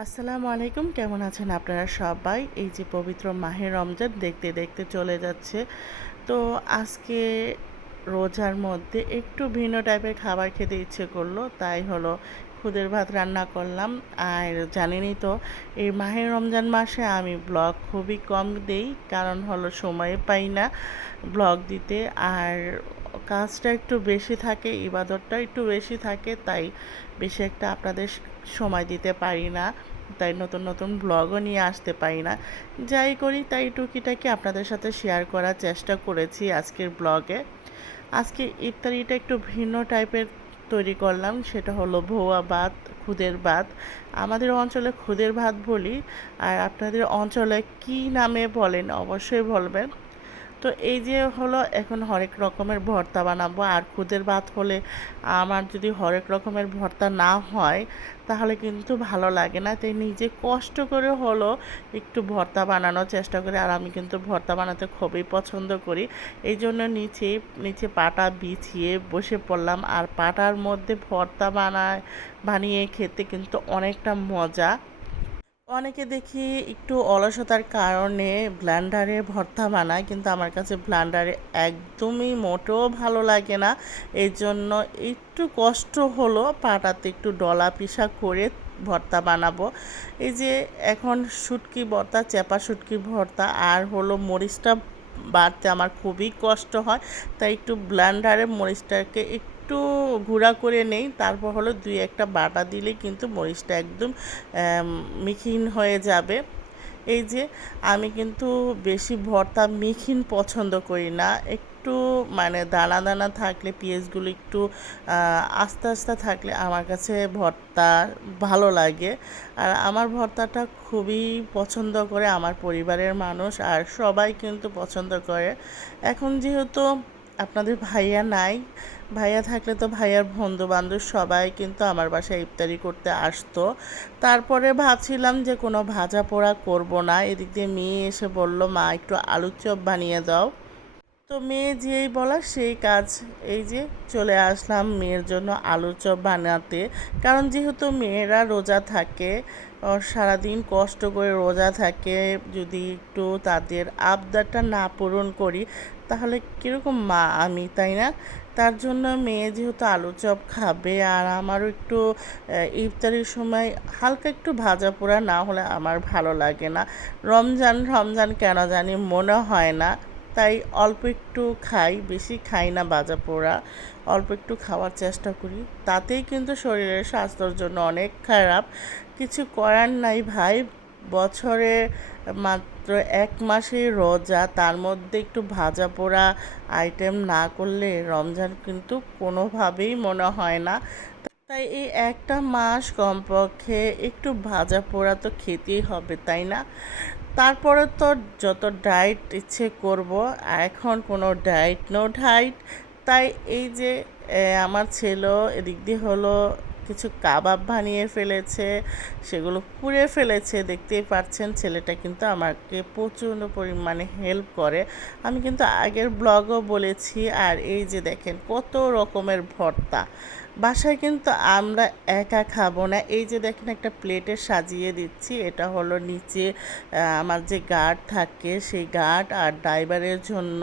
আসসালামু আলাইকুম, কেমন আছেন আপনারা সবাই? এই যে পবিত্র মাহে রমজান দেখতে দেখতে চলে যাচ্ছে। তো আজকে রোজার মধ্যে একটু ভিন্ন টাইপের খাবার খেতে ইচ্ছে করলো, তাই হলো খুদের ভাত রান্না করলাম। আর জানেনই তো, এই মাহে রমজান মাসে আমি ব্লগ খুবই কম দেই, কারণ হলো সময় পাই না ব্লগ দিতে। আর কাজটা একটু বেশি থাকে, ইবাদতটা একটু বেশি থাকে, তাই বেশি একটা আপনাদের সময় দিতে পারি না, তাই নতুন নতুন ব্লগও নিয়ে আসতে পারি না। যাই করি তাই টুকিটাকি আপনাদের সাথে শেয়ার করার চেষ্টা করেছি আজকের ব্লগে। আজকে ইফতারিটা একটু ভিন্ন টাইপের তৈরি করলাম, সেটা হলো ভোয়া ভাত, খুদের ভাত। আমাদের অঞ্চলে খুদের ভাত বলি, আর আপনাদের অঞ্চলে কী নামে বলেন অবশ্যই বলবেন। তো এই যে হলো এখন হরেক রকমের ভর্তা বানাবো, আর খুদের ভাত হলে আমার যদি হরেক রকমের ভর্তা না হয় তাহলে কিন্তু ভালো লাগে না, তাই নিজে কষ্ট করে হলো একটু ভর্তা বানানোর চেষ্টা করি। আর আমি কিন্তু ভর্তা বানাতে খুবই পছন্দ করি, এই জন্য নিচে নিচে পাটা বিছিয়ে বসে পড়লাম। আর পাটার মধ্যে ভর্তা বানিয়ে খেতে কিন্তু অনেকটা মজা। অনেকে দেখি একটু অলসতার কারণে ব্লেন্ডারে ভর্তা বানায়, কিন্তু আমার কাছে ব্লেন্ডারে একদমই মোটেও ভালো লাগে না। এই জন্য একটু কষ্ট হলো পাটাতে একটু ডলা পিষা করে ভর্তা বানাবো। এই যে এখন শুটকি ভর্তা, চেপা শুটকি ভর্তা আর হলো মরিচটা বাটতে আমার খুবই কষ্ট হয়, তাই একটু ব্লেন্ডারে মরিচটাকে একটু গুঁড়া করে নেই, তারপর হলো দুই একটা বাটা দিলে কিন্তু মরিচটা একদম মিহিন হয়ে যাবে। এই যে আমি কিন্তু বেশি ভর্তা মিহিন পছন্দ করি না, একটু মানে দানা দানা থাকলে, পেঁয়াজগুলো একটু আস্তে আস্তে থাকলে আমার কাছে ভর্তা ভালো লাগে। আর আমার ভর্তাটা খুবই পছন্দ করে আমার পরিবারের মানুষ, আর সবাই কিন্তু পছন্দ করে। এখন যেহেতু আপনাদের ভাইয়া নাই, ভাইয়া থাকলে তো ভাইয়ার বন্ধু বান্ধব সবাই কিন্তু আমার বাসায় ইফতারি করতে আসতো। তারপরে ভাবছিলাম যে কোনো ভাজা পোড়া করব না, এদিক দিয়ে মেয়ে এসে বলল, মা একটু আলুর চপ বানিয়ে দাও। তো মেয়ে যেই বলা সেই কাজ। এই যে চলে আসলাম মেয়ের জন্য আলুর চপ বানাতে, কারণ যেহেতু মেয়েরা রোজা থাকে, সারাদিন কষ্ট করে রোজা থাকে, যদি একটু তাদের আবদারটা না পূরণ করি তাহলে কীরকম মা আমি, তাই না? তার জন্য মেয়ে যেহেতু আলুর চপ খাবে, আর আমারও একটু ইফতারির সময় হালকা একটু ভাজা পোড়া না হলে আমার ভালো লাগে না। রমজান রমজান কেন জানি মনে হয় না, তাই অল্প একটু খাই, বেশি খাই না ভাজা পোড়া, অল্প একটু খাওয়ার চেষ্টা করি। তাতেই কিন্তু শরীরের স্বাস্থ্যের জন্য অনেক খারাপ। কিছু করার নাই ভাই, বছরে মাত্র এক মাসেই রোজা, তার মধ্যে একটু ভাজা পোড়া আইটেম না করলে রমজান কিন্তু কোনোভাবেই মনে হয় না। তাই এই একটা মাস কমপক্ষে একটু ভাজা পোড়া তো খেতেই হবে, তাই না? তারপরে তো যত ডায়েট ইচ্ছে করব, এখন কোনো ডায়েট নো ডায়েট। তাই এই যে আমার ছেলেও এদিক দিয়ে হলো কিছু কাবাব বানিয়ে ফেলেছে, সেগুলো পুড়ে ফেলেছে, দেখতেই পাচ্ছেন। ছেলেটা কিন্তু আমাকে প্রচণ্ড পরিমাণে হেল্প করে, আমি কিন্তু আগের ব্লগও বলেছি। আর এই যে দেখেন কত রকমের ভর্তা, বাসায় কিন্তু আমরা একা খাবো না। এই যে দেখেন একটা প্লেটে সাজিয়ে দিচ্ছি, এটা হলো নিচে আমার যে গার্ড থাকে সেই গার্ড আর ড্রাইভারের জন্য।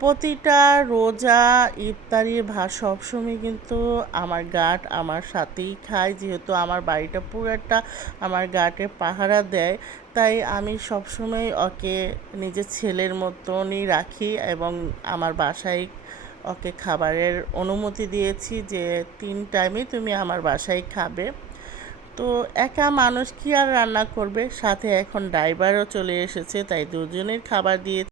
প্রতিটা রোজা ইফতারি সবসময় কিন্তু আমার গার্ড আমার সাথেই খায়, যেহেতু আমার বাড়িটা পুরোটা আমার গার্ডে পাহারা দেয়, তাই আমি সবসময় ওকে নিজের ছেলের মতনই রাখি, এবং আমার বাসায় ওকে খাবারের অনুমতি দিয়েছি যে 3 টাইমই তুমি আমার বাসায় খাবে। তো একা মানুষ কি আর রান্না করবে, সাথে এখন ড্রাইভারও চলে এসেছে, তাই দুজনের খাবার দিয়ে